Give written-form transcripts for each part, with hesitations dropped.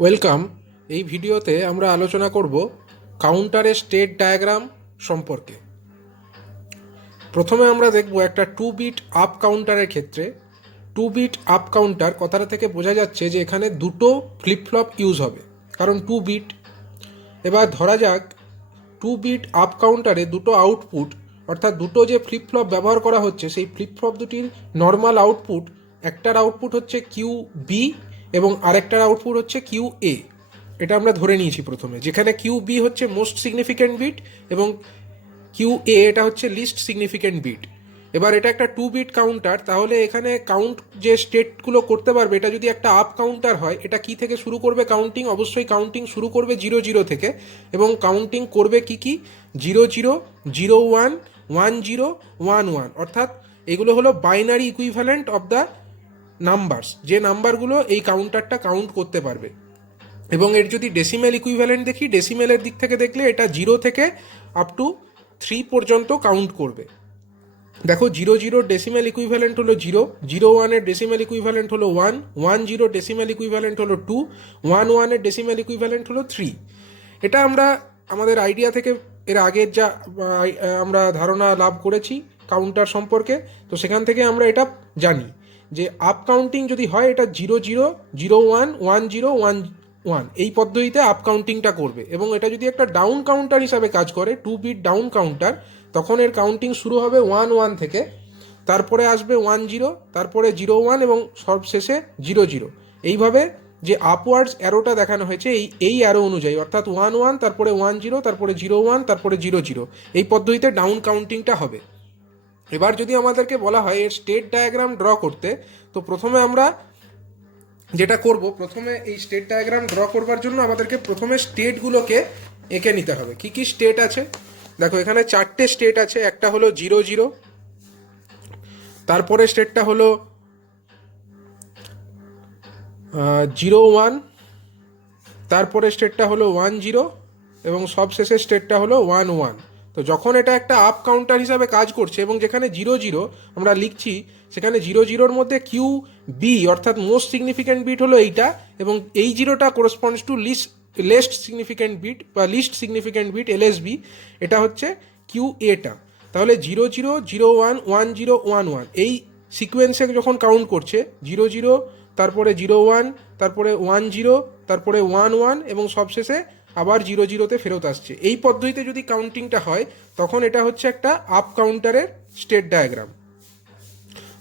Welcome. এই ভিডিওতে আমরা আলোচনা করব কাউন্টারের স্টেট ডায়াগ্রাম সম্পর্কে। প্রথমে আমরা দেখব একটা 2 বিট আপ কাউন্টারের ক্ষেত্রে 2 বিট আপ কাউন্টার কথাটা থেকে বোঝা যাচ্ছে যে এখানে দুটো ফ্লিপ ফ্লপ ইউজ হবে, কারণ 2 বিট। এবার ধরা যাক 2 বিট আপ কাউন্টারে দুটো আউটপুট, অর্থাৎ দুটো যে ফ্লিপ ফ্লপ ব্যবহার করা হচ্ছে সেই ফ্লিপ ফ্লপ দুটির নর্মাল আউটপুট, একটার আউটপুট হচ্ছে কিউ বি এবং আরেকটার আউটপুট হচ্ছে কিউ এ। এটা আমরা ধরে নিয়েছি প্রথমে, যেখানে কিউ বি হচ্ছে মোস্ট সিগনিফিক্যান্ট বিট এবং কিউ এ এটা হচ্ছে লিস্ট সিগনিফিক্যান্ট বিট। এবার এটা একটা 2 বিট কাউন্টার, তাহলে এখানে কাউন্ট যে স্টেটগুলো করতে পারবে, এটা যদি একটা আপ কাউন্টার হয়, এটা কি থেকে শুরু করবে কাউন্টিং? অবশ্যই কাউন্টিং শুরু করবে 0 0 থেকে, এবং কাউন্টিং করবে কি কি? 0 0 0 1 1 0 1 1, অর্থাৎ এগুলো হলো binary equivalent of the numbers, যে নাম্বারগুলো এই কাউন্টারটা কাউন্ট করতে পারবে। এবং এর যদি ডেসিমেল ইকুইভ্যালেন্ট দেখি, ডেসিমেলের দিক থেকে দেখলে এটা 0 থেকে আপ টু 3 পর্যন্ত কাউন্ট করবে। দেখো, 0 0 ডেসিমেল ইকুইভ্যালেন্ট হলো 0, 0 1 এর ডেসিমেল ইকুইভ্যালেন্ট হলো 1, 1 0 ডেসিমেল ইকুইভ্যালেন্ট হলো 2, 1 1 এর ডেসিমেল ইকুইভ্যালেন্ট হলো 3। এটা আমরা আমাদের আইডিয়া থেকে এর আগের যা আমরা ধারণা লাভ করেছি কাউন্টার সম্পর্কে, তো সেখান থেকে আমরা এটা জানি যে আপ কাউন্টিং যদি হয় এটা 0 0 0 1 1 0 1 1 এই পদ্ধতিতে আপ কাউন্টিংটা করবে। এবং এটা যদি একটা ডাউন কাউন্টার হিসাবে কাজ করে, 2 বিট ডাউন কাউন্টার, তখন এর কাউন্টিং শুরু হবে 1 1 থেকে, তারপরে আসবে 1 0, তারপরে 0 1 এবং সবশেষে 0 0। এইভাবে যে আপওয়ার্ডস অ্যারোটা দেখানো হয়েছে এই অ্যারো অনুযায়ী, অর্থাৎ 1 1 তারপরে 1 0 তারপরে 0 1 তারপরে 0 0, এই পদ্ধতিতে ডাউন কাউন্টিংটা হবে। এবার যদি আমাদেরকে বলা হয় এর স্টেট ডায়াগ্রাম ড্র করতে, তো প্রথমে আমরা যেটা করব, প্রথমে এই স্টেট ডায়াগ্রাম ড্র করবার জন্য আমাদেরকে প্রথমে স্টেটগুলোকে এঁকে নিতে হবে। কি কি স্টেট আছে দেখো, এখানে 4টে স্টেট আছে। একটা হলো 0 0, তারপরে স্টেটটা হলো 0 1, তারপরে স্টেটটা হলো 1 0 এবং সবশেষের স্টেটটা হলো 1 1। তো যখন এটা একটা আপ কাউন্টার হিসাবে কাজ করছে এবং যেখানে 0 0 আমরা লিখছি, সেখানে 0 0-র মধ্যে কিউ বি অর্থাৎ মোস্ট সিগনিফিক্যান্ট বিট হলো এইটা, এবং এই জিরোটা কোরেসপন্ডস টু লেস্ট সিগনিফিক্যান্ট বিট বা লিস্ট সিগনিফিক্যান্ট বিট এলএসবি, এটা হচ্ছে কিউ এটা। তাহলে 0 0 0 1 1 0 1 1 এই সিকোয়েন্সে যখন কাউন্ট করছে, 0 0 তারপরে 0 1 তারপরে 1 0 তারপরে 1 1 এবং সবশেষে আবার 0 0-তে ফেরত আসছে, এই পদ্ধতিতে যদি কাউন্টিংটা হয়, তখন এটা হচ্ছে একটা আপ কাউন্টারের স্টেট ডায়াগ্রাম।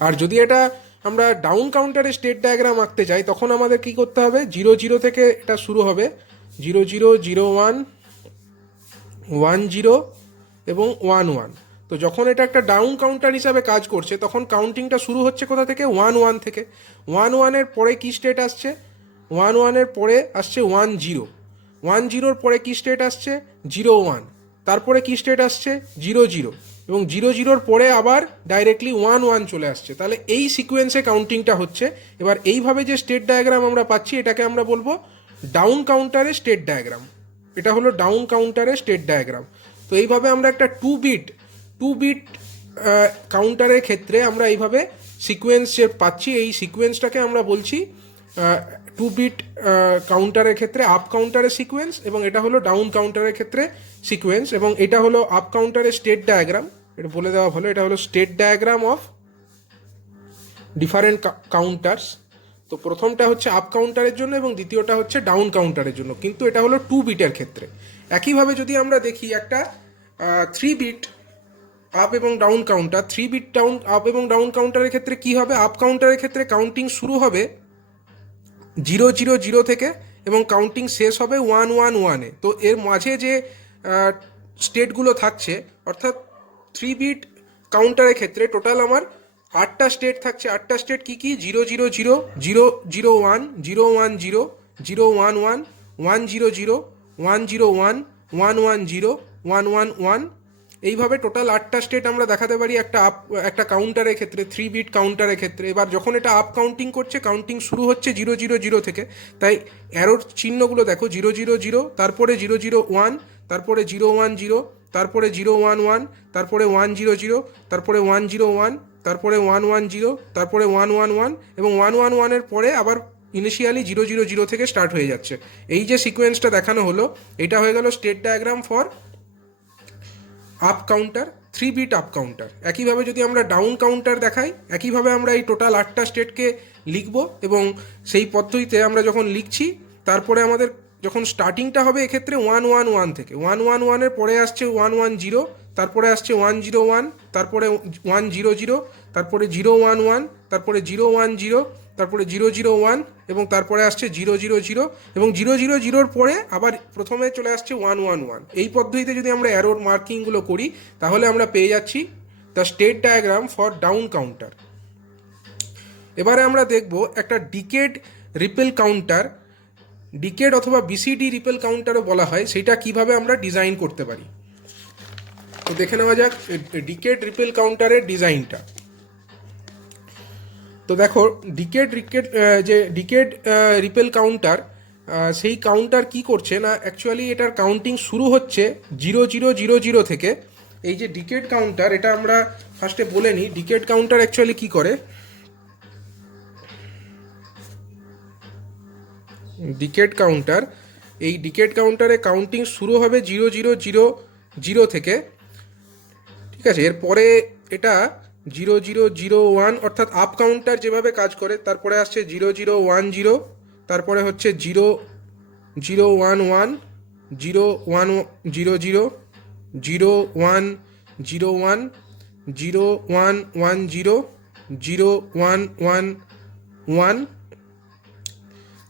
আর যদি এটা আমরা ডাউন কাউন্টারের স্টেট ডায়াগ্রাম আঁকতে চাই, তখন আমাদের কি করতে হবে? 0 0 থেকে এটা শুরু হবে, 0 0 0 1 1 0 এবং 1 1। তো যখন এটা একটা ডাউন কাউন্টার হিসাবে কাজ করছে, তখন কাউন্টিংটা শুরু হচ্ছে কোথা থেকে? 1 1 থেকে। 1 1 এর পরে কি স্টেট আসছে? 1 1 এর পরে আসছে 1 0, 1 0-র পরে কি স্টেট আসছে? 0 1, তারপরে কি স্টেট আসছে? 0 0, এবং 0 0-র পরে আবার ডাইরেক্টলি 1 1 চলে আসছে। তাহলে এই সিকোয়েন্সে কাউন্টিংটা হচ্ছে। এবার এইভাবে যে স্টেট ডায়াগ্রাম আমরা পাচ্ছি, এটাকে আমরা বলবো ডাউন কাউন্টারের স্টেট ডায়াগ্রাম। এটা হলো ডাউন কাউন্টারের স্টেট ডায়াগ্রাম। তো এইভাবে আমরা একটা 2 বিট কাউন্টারের ক্ষেত্রে আমরা এইভাবে সিকোয়েন্স যে পাচ্ছি, এই সিকোয়েন্সটাকে আমরা বলছি 2 বিট কাউন্টারের ক্ষেত্রে আপ কাউন্টারের সিকোয়েন্স, এবং এটা হলো ডাউন কাউন্টারের ক্ষেত্রে সিকোয়েন্স। এবং এটা হলো আপ কাউন্টারের স্টেট ডায়াগ্রাম, এটা বলে দেওয়া ভালো, এটা হলো state diagram of different counters. তো প্রথমটা হচ্ছে আপ কাউন্টারের জন্য এবং দ্বিতীয়টা হচ্ছে ডাউন কাউন্টারের জন্য, কিন্তু এটা হলো 2 বিটের ক্ষেত্রে। একইভাবে যদি আমরা দেখি একটা 3 বিট আপ এবং down counter, 3 bit down up এবং ডাউন কাউন্টারের ক্ষেত্রে কি হবে? আপ কাউন্টারের ক্ষেত্রে কাউন্টিং শুরু হবে 0 0 0 থেকে এবং কাউন্টিং শেষ হবে 1 1 1-এ। তো এর মাঝে যে স্টেটগুলো থাকছে, অর্থাৎ 3 বিট কাউন্টারের ক্ষেত্রে টোটাল আমার 8টা স্টেট থাকছে। 8টা স্টেট কী কী? 0 0 0 0 0 1 0 1 0 0 1 1 1 0 0 1 0 1 1 1 0 1 1 1। এইভাবে টোটাল 8টা স্টেট আমরা দেখাতে পারি একটা কাউন্টারের ক্ষেত্রে, 3 বিট কাউন্টারের ক্ষেত্রে। এবার যখন এটা আপ কাউন্টিং করছে, কাউন্টিং শুরু হচ্ছে 0 0 0 থেকে, তাই অ্যারোর চিহ্নগুলো দেখো, 0 0 0, তারপরে 0 0 1, তারপরে 0 1 0, তারপরে 0 1 1, তারপরে 1 0 0, তারপরে 1 0 1, তারপরে 1 1 0, তারপরে 1 1 1 এবং 1 1 1-এর পরে আবার ইনিশিয়ালি 000 থেকে স্টার্ট হয়ে যাচ্ছে। এই যে সিকোয়েন্সটা দেখানো হলো, এটা হয়ে গেল state diagram for up counter, 3 bit up counter. একইভাবে যদি আমরা ডাউন কাউন্টার দেখাই, একইভাবে আমরা এই টোটাল 8টা স্টেটকে লিখব এবং সেই পদ্ধতিতে আমরা যখন লিখছি তারপরে আমাদের যখন স্টার্টিংটা হবে এক্ষেত্রে 111 থেকে 111-এর পরে আসছে 110, তারপরে আসছে 101, তারপরে 100, তারপরে 011, তারপরে 010, তারপরে 001 এবং তারপরে আসছে 000 এবং 000-এর পরে আবার প্রথমে চলে আসছে 111। এই পদ্ধতিতে যদি আমরা অ্যারোর মার্কিংগুলো করি তাহলে আমরা পেয়ে যাচ্ছি the state diagram for down counter. এবারে আমরা দেখব একটা ডিকেড রিপেল কাউন্টার, ডিকেড অথবা বিসিডি রিপেল কাউন্টারও বলা হয়, সেটা কিভাবে আমরা ডিজাইন করতে পারি। তো দেখে নেওয়া যাক ডিকেড রিপেল কাউন্টারের ডিজাইনটা। তো দেখো ডিকেড রিপেল কাউন্টার, সেই কাউন্টার কি করছে না, অ্যাকচুয়ালি এটার কাউন্টিং শুরু হচ্ছে 0000 থেকে। এই যে ডিকেড কাউন্টার, এটা আমরা ফার্স্টে বলে নিই ডিকেড কাউন্টার অ্যাকচুয়ালি কি করে। ডিকেড কাউন্টার, এই ডিকেড কাউন্টারে কাউন্টিং শুরু হবে 0000 থেকে, ঠিক আছে। এরপরে এটা 0001 অর্থাৎ আপ কাউন্টার যেভাবে কাজ করে, তারপরে আসছে 0010, তারপরে হচ্ছে 0011, 0100, 0101, 0110, 0111।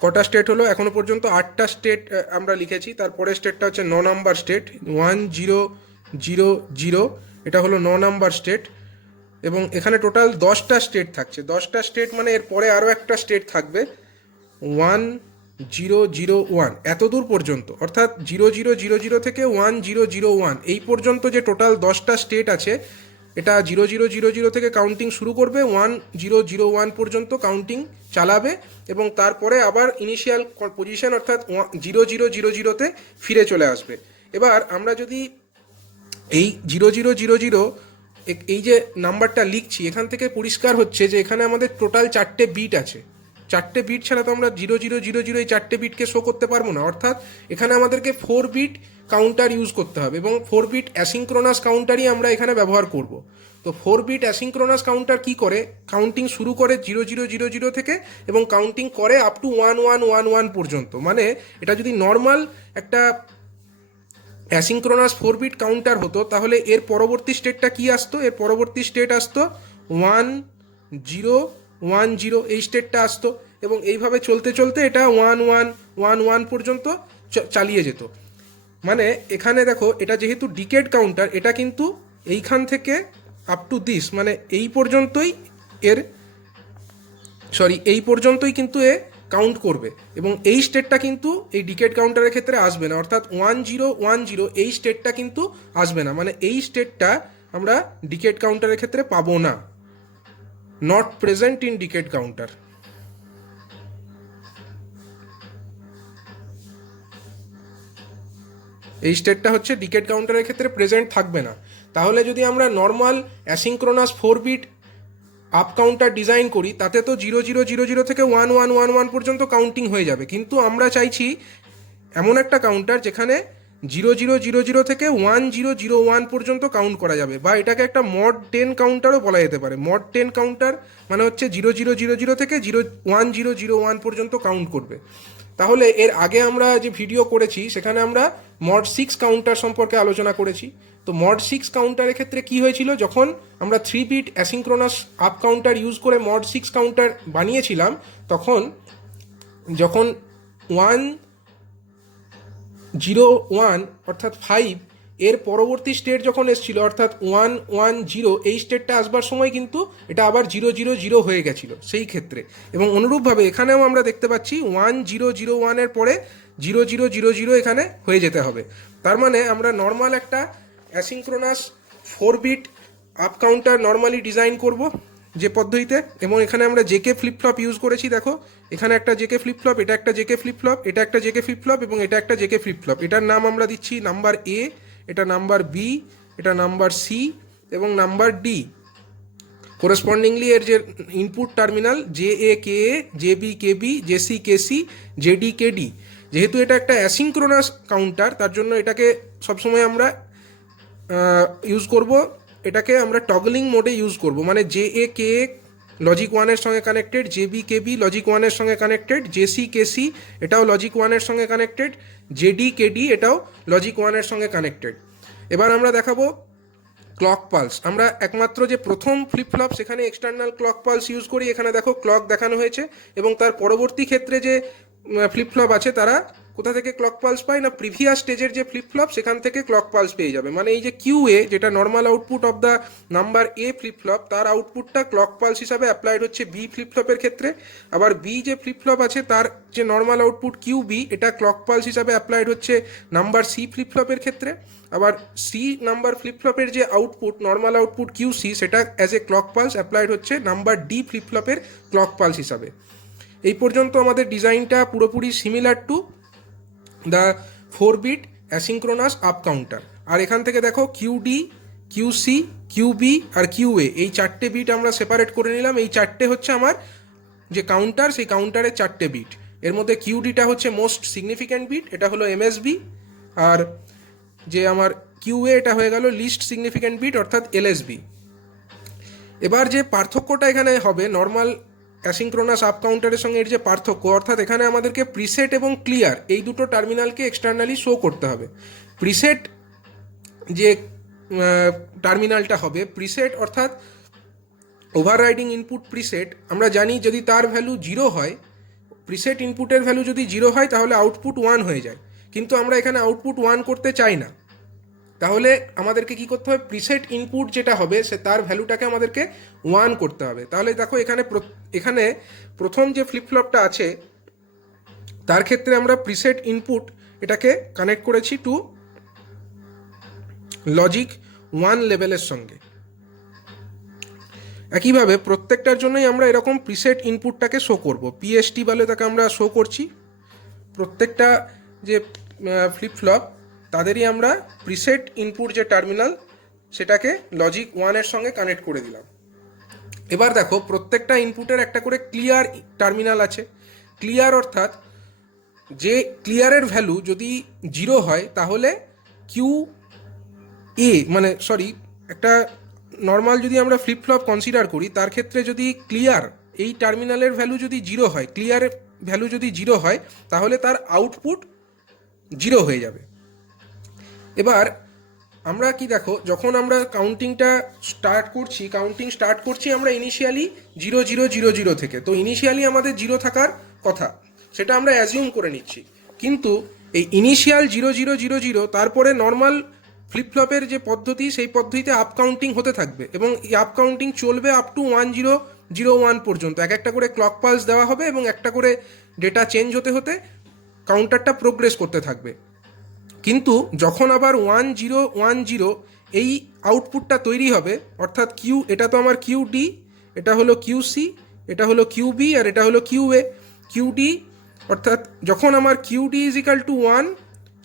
কটা স্টেট হলো এখনো পর্যন্ত? 8টা স্টেট আমরা লিখেছি। তারপরে স্টেটটা হচ্ছে 9 নাম্বার স্টেট 1000, এটা হলো 9 নাম্বার স্টেট এবং এখানে টোটাল 10টা স্টেট থাকছে। 10টা স্টেট মানে এর পরে আরও একটা স্টেট থাকবে 1001, এত দূর পর্যন্ত, অর্থাৎ 0000 থেকে 1001 এই পর্যন্ত যে টোটাল 10টা স্টেট আছে, এটা 0000 থেকে কাউন্টিং শুরু করবে, 1001 পর্যন্ত কাউন্টিং চালাবে এবং তারপরে আবার ইনিশিয়াল পজিশন অর্থাৎ 0000-তে ফিরে চলে আসবে। এবার আমরা যদি এই 0000 এই যে নাম্বারটা লিখছি, এখান থেকে পরিষ্কার হচ্ছে যে এখানে আমাদের টোটাল 4টে বিট আছে। 4টে বিট ছাড়া তো আমরা 0000 এই 4টে বিটকে শো করতে পারবো না, অর্থাৎ এখানে আমাদেরকে 4 বিট কাউন্টার ইউজ করতে হবে এবং 4 বিট অ্যাসিঙ্ক্রোনাস কাউন্টারই আমরা এখানে ব্যবহার করব। তো 4 বিট অ্যাসিঙ্ক্রোনাস কাউন্টার কি করে, কাউন্টিং শুরু করে 0000 থেকে এবং কাউন্টিং করে আপ টু 1111 পর্যন্ত। মানে এটা যদি নর্মাল একটা অ্যাসিঙ্ক্রোনাস 4 বিট কাউন্টার হতো তাহলে এর পরবর্তী স্টেটটা কি আসতো, এর পরবর্তী স্টেট আসতো 1010, এই স্টেটটা আসতো এবং এইভাবে চলতে চলতে এটা 1111 পর্যন্ত চালিয়ে যেত। মানে এখানে দেখো, এটা যেহেতু ডিকেড কাউন্টার, এটা কিন্তু এইখান থেকে আপ টু দিস মানে এই পর্যন্তই কিন্তু এ কাউন্ট করবে এবং এই স্টেটটা কিন্তু এই ডিকেড কাউন্টারের ক্ষেত্রে আসবে না, অর্থাৎ 1010 এই স্টেটটা কিন্তু আসবে না। মানে এই স্টেটটা আমরা ডিকেড কাউন্টারের ক্ষেত্রে পাবো না, not present in decade counter. এই স্টেটটা হচ্ছে ডিকেড কাউন্টারের ক্ষেত্রে প্রেজেন্ট থাকবে না। তাহলে যদি আমরা normal asynchronous 4 bit up counter design করি তাতে তো 0000 থেকে 1111 পর্যন্ত কাউন্টিং হয়ে যাবে, কিন্তু আমরা চাইছি এমন একটা কাউন্টার যেখানে 0000 থেকে 1001 পর্যন্ত কাউন্ট করা যাবে, বা এটাকে একটা মড 10 কাউন্টারও বলা যেতে পারে। মড 10 কাউন্টার মানে হচ্ছে 0000 থেকে 1001 পর্যন্ত কাউন্ট করবে। তাহলে এর আগে আমরা যে ভিডিও করেছি সেখানে আমরা মড 6 কাউন্টার সম্পর্কে আলোচনা করেছি। তো মড 6 কাউন্টারের ক্ষেত্রে কি হয়েছিল, যখন আমরা 3 bit asynchronous up counter use করে মড 6 কাউন্টার বানিয়েছিলাম, তখন যখন 101 অর্থাৎ 5 এর পরবর্তী স্টেট যখন এসেছিল অর্থাৎ 110, এই স্টেটটা আসবার সময় কিন্তু এটা আবার 000 হয়ে গেছিলো সেই ক্ষেত্রে। এবং অনুরূপভাবে এখানেও আমরা দেখতে পাচ্ছি 1001-এর পরে 0000 এখানে হয়ে যেতে হবে। তার মানে আমরা নর্মাল একটা asynchronous 4 bit up counter normally design করব যে পদ্ধতিতে, এবং এখানে আমরা জেকে ফ্লিপ ফ্লপ ইউজ করেছি। দেখো এখানে একটা জেকে ফ্লিপ ফ্লপ, এটা একটা জেকে ফ্লিপ ফ্লপ, এটা একটা জেকে ফ্লিপ ফ্লপ এবং এটা একটা জেকে ফ্লিপ ফ্লপ। এটার নাম আমরা দিচ্ছি নাম্বার এ, এটা নাম্বার বি, এটা নাম্বার সি এবং নাম্বার ডি। কোরেসপন্ডিংলি এর যে input terminal JA KA JB KB JC KC JD KD, যেহেতু এটা একটা অ্যাসিঙ্ক্রোনাস কাউন্টার তার জন্য এটাকে সবসময় আমরা ইউজ করব, এটাকে আমরা টগলিং মোডে ইউজ করব, মানে JA KA লজিক 1-এর সঙ্গে কানেক্টেড, JB KB লজিক 1-এর সঙ্গে কানেক্টেড, JC KC এটাও লজিক 1-এর সঙ্গে কানেক্টেড, JD KD এটাও লজিক 1-এর সঙ্গে কানেক্টেড। এবার আমরা দেখাবো ক্লক পালস। আমরা একমাত্র যে প্রথম ফ্লিপ ফ্লপ সেখানে এক্সটার্নাল ক্লক পালস ইউজ করি, এখানে দেখো ক্লক দেখানো হয়েছে, এবং তার পরবর্তী ক্ষেত্রে যে ফ্লিপ ফ্লপ আছে তারা কোথা থেকে ক্লক পালস পায় না প্রিভিয়াস স্টেজের যে ফ্লিপ ফ্লপ সেখান থেকে ক্লক পালস পেয়ে যাবে। মানে এই যে QA যেটা normal output of the number A flip flop, তার আউটপুটটা ক্লক পালস হিসাবে অ্যাপ্লাইড হচ্ছে B ফ্লিপ ফ্লপের ক্ষেত্রে। আবার B যে ফ্লিপ ফ্লপ আছে তার যে নর্মাল আউটপুট QB এটা ক্লক পালস হিসাবে অ্যাপ্লাইড হচ্ছে নাম্বার C ফ্লিপ ফ্লপের ক্ষেত্রে। আবার C নাম্বার ফ্লিপ ফ্লপের যে আউটপুট নর্মাল আউটপুট QC সেটা as a clock pulse applied হচ্ছে নাম্বার D ফ্লিপ ফ্লপের ক্লক পালস হিসাবে। এই পর্যন্ত আমাদের ডিজাইনটা পুরোপুরি similar to the 4-bit asynchronous up counter. আর এখান থেকে দেখো QD QC QB আর QA এই 4টে বিট আমরা সেপারেট করে নিলাম। এই 4টে হচ্ছে আমার যে কাউন্টার, সেই কাউন্টারের 4টে বিট। এর মধ্যে QDটা হচ্ছে মোস্ট সিগনিফিক্যান্ট বিট, এটা হলো MSB, আর যে আমার QA এটা হয়ে গেল লিস্ট সিগনিফিক্যান্ট বিট অর্থাৎ LSB। এবার যে পার্থক্যটা এখানে হবে নর্মাল অ্যাসিঙ্ক্রোনাস আপ কাউন্টারের সঙ্গে এর যে পার্থক্য, অর্থাৎ এখানে আমাদেরকে প্রিসেট এবং ক্লিয়ার এই দুটো টার্মিনালকে এক্সটার্নালি শো করতে হবে। প্রিসেট যে টার্মিনালটা হবে, প্রিসেট অর্থাৎ ওভাররাইডিং ইনপুট প্রিসেট, আমরা জানি যদি তার ভ্যালু 0 হয়, প্রিসেট ইনপুটের ভ্যালু যদি 0 হয় তাহলে আউটপুট 1 হয়ে যায়, কিন্তু আমরা এখানে আউটপুট 1 করতে চাই না। তাহলে আমাদেরকে কি করতে হবে, প্রিসেট ইনপুট যেটা হবে সে তার ভ্যালুটাকে আমাদেরকে 1 করতে হবে। তাহলে দেখো এখানে প্রথম যে ফ্লিপ ফ্লপটা আছে তার ক্ষেত্রে আমরা প্রিসেট ইনপুট এটাকে কানেক্ট করেছি টু লজিক 1 লেভেলের সঙ্গে। একইভাবে প্রত্যেকটার জন্যই আমরা এরকম প্রিসেট ইনপুটটাকে শো করব, PST বলে তাকে আমরা শো করছি। প্রত্যেকটা যে ফ্লিপ ফ্লপ তাদেরই আমরা প্রিসেট ইনপুট যে টার্মিনাল সেটাকে লজিক 1-এর সঙ্গে কানেক্ট করে দিলাম। এবার দেখো প্রত্যেকটা ইনপুটের একটা করে ক্লিয়ার টার্মিনাল আছে। ক্লিয়ার অর্থাৎ যে ক্লিয়ারের ভ্যালু যদি 0 হয় তাহলে QA মানে একটা নর্মাল যদি আমরা ফ্লিপ ফ্লপ কনসিডার করি তার ক্ষেত্রে যদি ক্লিয়ার এই টার্মিনালের ভ্যালু যদি 0 হয়, ক্লিয়ারের ভ্যালু যদি 0 হয় তাহলে তার আউটপুট 0 হয়ে যাবে। এবার আমরা কি দেখো, যখন আমরা কাউন্টিং স্টার্ট করছি আমরা ইনিশিয়ালি 0 0 0 0 থেকে, তো ইনিশিয়ালি আমাদের 0 থাকার কথা সেটা আমরা অ্যাজিউম করে নিচ্ছি, কিন্তু এই ইনিশিয়াল 0 0 0 0 তারপরে নর্মাল ফ্লিপ ফ্লপের যে পদ্ধতি সেই পদ্ধতিতে আপ কাউন্টিং হতে থাকবে, এবং এই আপ কাউন্টিং চলবে আপ টু 1 0 0 1 পর্যন্ত। একটা করে ক্লক পালস দেওয়া হবে এবং একটা করে ডেটা চেঞ্জ হতে হতে কাউন্টারটা প্রোগ্রেস করতে থাকবে। কিন্তু যখন আবার 1 0 1 0 এই আউটপুটটা তৈরি হবে, অর্থাৎ এটা তো আমার QD, এটা হলো QC, এটা হলো QB আর এটা হলো QA। QD অর্থাৎ যখন আমার QD is equal to 1,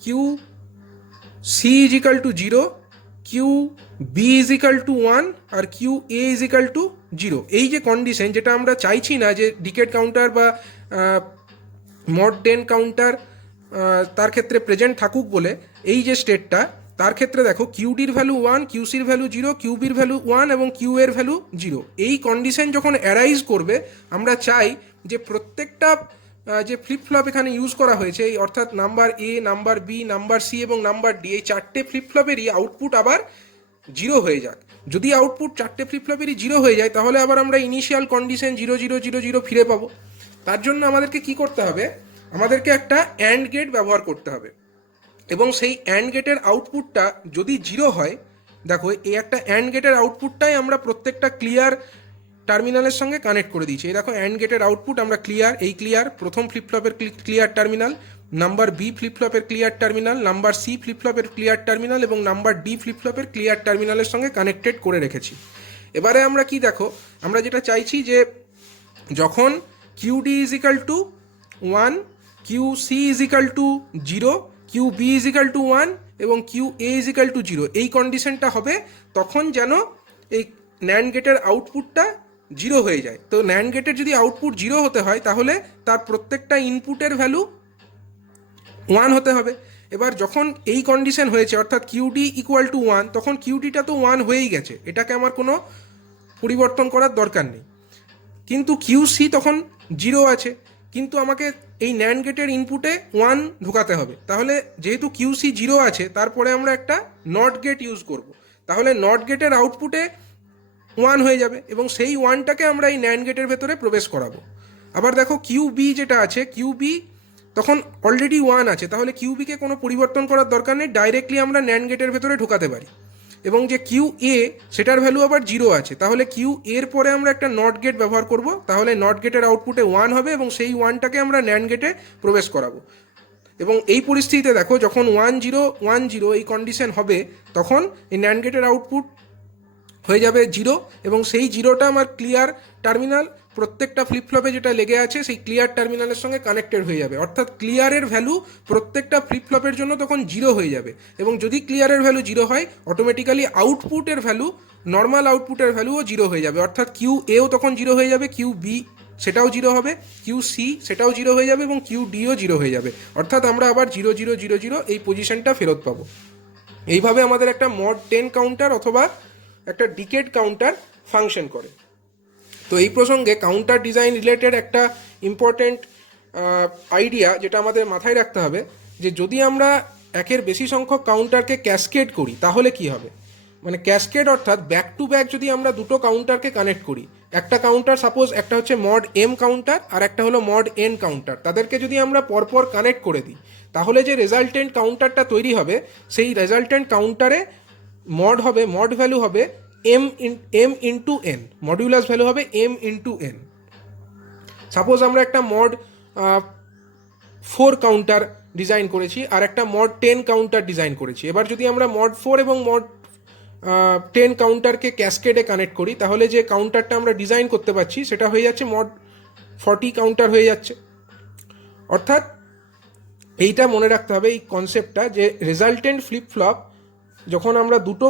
QC is equal to 0, QB is equal to 1 আর QA ইজ ইকাল টু 0, এই যে কন্ডিশন যেটা আমরা চাইছি না যে ডিকেড কাউন্টার বা মড 10 কাউন্টার তার ক্ষেত্রে প্রেজেন্ট থাকুক বলে, এই যে স্টেটটা তার ক্ষেত্রে দেখো QDর ভ্যালু 1, QCর ভ্যালু 0, QBর ভ্যালু 1 এবং QAর ভ্যালু 0, এই কন্ডিশন যখন অ্যারাইজ করবে আমরা চাই যে প্রত্যেকটা যে ফ্লিপ ফ্লপ এখানে ইউজ করা হয়েছে, এই অর্থাৎ number A, number B, number C এবং নাম্বার D, এই 4টে ফ্লিপ ফ্লপেরই আউটপুট আবার 0 হয়ে যাক। যদি আউটপুট 4টে ফ্লিপ ফ্লপেরই 0 হয়ে যায় তাহলে আবার আমরা ইনিশিয়াল কন্ডিশন 0 0 0 0 ফিরে পাবো। তার জন্য আমাদেরকে কি করতে হবে, আমাদেরকে একটা অ্যান্ড গেট ব্যবহার করতে হবে, এবং সেই অ্যান্ড গেটের আউটপুটটা যদি 0 হয়, দেখো এই একটা অ্যান্ড গেটের আউটপুটটাই আমরা প্রত্যেকটা ক্লিয়ার টার্মিনালের সঙ্গে কানেক্ট করে দিয়েছি। এই দেখো অ্যান্ড গেটের আউটপুট আমরা ক্লিয়ার প্রথম ফ্লিপ ফ্লপের clear terminal, number B flip ফ্লপের clear terminal, number C flip ফ্লপের ক্লিয়ার টার্মিনাল এবং নাম্বার D ফ্লিপ ফ্লপের ক্লিয়ার টার্মিনালের সঙ্গে কানেক্টেড করে রেখেছি। এবারে আমরা কি দেখো, আমরা যেটা চাইছি যে যখন QD is equal to 1, QC is equal to 0, QB is equal to 1 এবং QA ইজ ইকাল টু 0 এই কন্ডিশনটা হবে, তখন যেন এই ন্যান্ড গেটের আউটপুটটা জিরো হয়ে যায়। তো ন্যান্ড গেটের যদি আউটপুট জিরো হতে হয় তাহলে তার প্রত্যেকটা ইনপুটের ভ্যালু 1 হতে হবে। এবার যখন এই কন্ডিশন হয়েছে অর্থাৎ কিউডি ইকুয়াল টু 1, তখন কিউডিটা তো 1 হয়েই গেছে, এটাকে আমার কোনো পরিবর্তন করার দরকার নেই। কিন্তু কিউসি তখন জিরো আছে, কিন্তু আমাকে এই ন্যান্ড গেটের ইনপুটে 1 ঢোকাতে হবে। তাহলে যেহেতু কিউসি জিরো আছে, তারপরে আমরা একটা নট গেট ইউজ করব। তাহলে নট গেটের আউটপুটে 1 হয়ে যাবে এবং সেই 1টাকে আমরা এই ন্যান্ড গেটের ভেতরে প্রবেশ করাবো। আবার দেখো কিউবি যেটা আছে, কিউবি তখন অলরেডি 1 আছে, তাহলে কিউবিকে কোনো পরিবর্তন করার দরকার নেই, ডাইরেক্টলি আমরা ন্যান্ড গেটের ভেতরে ঢোকাতে পারি। এবং যে কিউ এ সেটার ভ্যালু আবার জিরো আছে, তাহলে কিউ এর পরে আমরা একটা নট গেট ব্যবহার করব। তাহলে নট গেটের আউটপুটে 1 হবে এবং সেই 1টাকে আমরা ন্যান্ড গেটে প্রবেশ করাবো। এবং এই পরিস্থিতিতে দেখো যখন 1 0 1 0 এই কন্ডিশন হবে, তখন এই ন্যান্ড গেটের আউটপুট হয়ে যাবে জিরো এবং সেই জিরোটা আমার ক্লিয়ার টার্মিনাল প্রত্যেকটা ফ্লিপফ্লপে যেটা লেগে আছে সেই ক্লিয়ার টার্মিনালের সঙ্গে কানেক্টেড হয়ে যাবে। অর্থাৎ ক্লিয়ারের ভ্যালু প্রত্যেকটা ফ্লিপফ্লপের জন্য তখন জিরো হয়ে যাবে এবং যদি ক্লিয়ারের ভ্যালু জিরো হয়, অটোমেটিক্যালি আউটপুটের ভ্যালু, নর্মাল আউটপুটের ভ্যালুও জিরো হয়ে যাবে। অর্থাৎ কিউ এও তখন জিরো হয়ে যাবে, কিউ বি সেটাও জিরো হবে, কিউ সি সেটাও জিরো হয়ে যাবে এবং কিউ ডিও জিরো হয়ে যাবে। অর্থাৎ আমরা আবার 0 0 0 0 এই পজিশনটা ফেরত পাবো। এইভাবে আমাদের একটা মড 10 কাউন্টার অথবা একটা ডিকেড কাউন্টার ফাংশন করে। তো এই প্রসঙ্গে কাউন্টার ডিজাইন রিলেটেড একটা ইম্পর্টেন্ট আইডিয়া যেটা আমাদের মাথায় রাখতে হবে, যে যদি আমরা একের বেশি সংখ্যক কাউন্টারকে ক্যাসকেড করি তাহলে কি হবে। মানে ক্যাসকেড অর্থাৎ ব্যাক টু ব্যাক যদি আমরা দুটো কাউন্টারকে কানেক্ট করি, একটা কাউন্টার সাপোজ একটা হচ্ছে মড এম কাউন্টার আর একটা হলো মড এন কাউন্টার, তাদেরকে যদি আমরা পরপর কানেক্ট করে দিই, তাহলে যে রেজাল্টেন্ট কাউন্টারটা তৈরি হবে সেই রেজাল্টেন্ট কাউন্টারে মড হবে, মড ভ্যালু হবে M into N, modulus value হবে এম ইন্টু এন। সাপোজ আমরা একটা মড 4 কাউন্টার ডিজাইন করেছি আর একটা মড 10 কাউন্টার ডিজাইন করেছি। এবার যদি আমরা মড 4 এবং মড 10 কাউন্টারকে ক্যাসকেডে কানেক্ট করি, তাহলে যে কাউন্টারটা আমরা ডিজাইন করতে পারছি সেটা হয়ে যাচ্ছে মড 40 কাউন্টার হয়ে যাচ্ছে। অর্থাৎ এইটা মনে রাখতে হবে এই কনসেপ্টটা, যে রেজাল্টেন্ট ফ্লিপফ্লপ যখন আমরা দুটো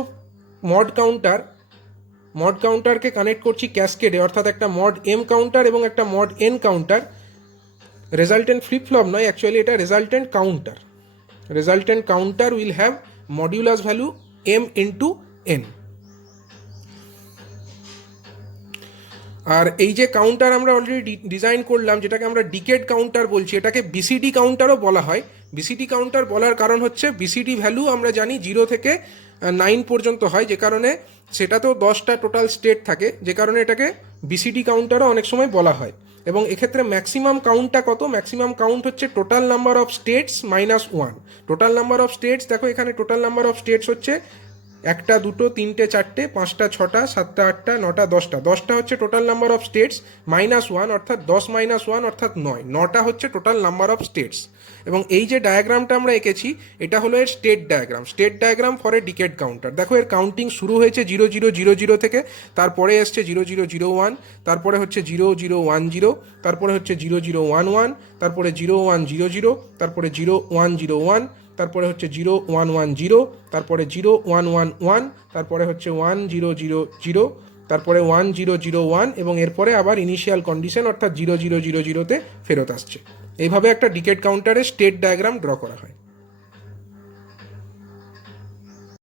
মড কাউন্টারকে কানেক্ট করছি ক্যাসকেডে, অর্থাৎ একটা মড এম কাউন্টার এবং একটা mod N counter, resultant flip flop নয়, অ্যাকচুয়ালি এটা resultant counter. Resultant counter will have modulus value M into N. আর এই যে কাউন্টার আমরা অলরেডি ডিজাইন করলাম, যেটাকে আমরা ডিকেড কাউন্টার বলছি, এটাকে বিসিডি কাউন্টারও বলা হয়। বিসিডি কাউন্টার বলার কারণ হচ্ছে বিসিডি ভ্যালু আমরা জানি 0 থেকে 9 পর্যন্ত হয়, যে কারণে সেটাতেও 10টা টোটাল স্টেট থাকে, যে কারণে এটাকে বিসিডি কাউন্টারও অনেক সময় বলা হয়। এবং এক্ষেত্রে ম্যাক্সিমাম কাউন্টটা কত? ম্যাক্সিমাম কাউন্ট হচ্ছে total number of states minus 1। Total number of states দেখো এখানে টোটাল নাম্বার অফ স্টেটস হচ্ছে 1টা 2টো 3টে 4টে 5টা 6টা 7টা 8টা 9টা 10টা। 10টা হচ্ছে total number of states, minus 1 অর্থাৎ 10 মাইনাস 1 অর্থাৎ 9। 9টা হচ্ছে টোটাল নাম্বার অফ স্টেটস। এবং এই যে ডায়াগ্রামটা আমরা এঁকেছি এটা হলো এর state diagram, state diagram for a decade counter. দেখো এর কাউন্টিং শুরু হয়েছে 0 0 0 0 থেকে, তারপরে এসছে 0 0 0 1, তারপরে হচ্ছে 0 0 1 0, তারপরে হচ্ছে 0 0 1 1, তারপরে 0 1 0 0, তারপরে 0 1 0 1, তারপরে হচ্ছে 0 1 1 0, তারপরে 0 1 1 1, তারপরে হচ্ছে 1 0 0 0, তারপরে 1 0 0 1 এবং এরপরে আবার ইনিশিয়াল কন্ডিশন অর্থাৎ 0 0 0 0তে ফেরত আসছে। এইভাবে একটা ডিকেড কাউন্টারের স্টেট ডায়াগ্রাম ড্র করা হয়।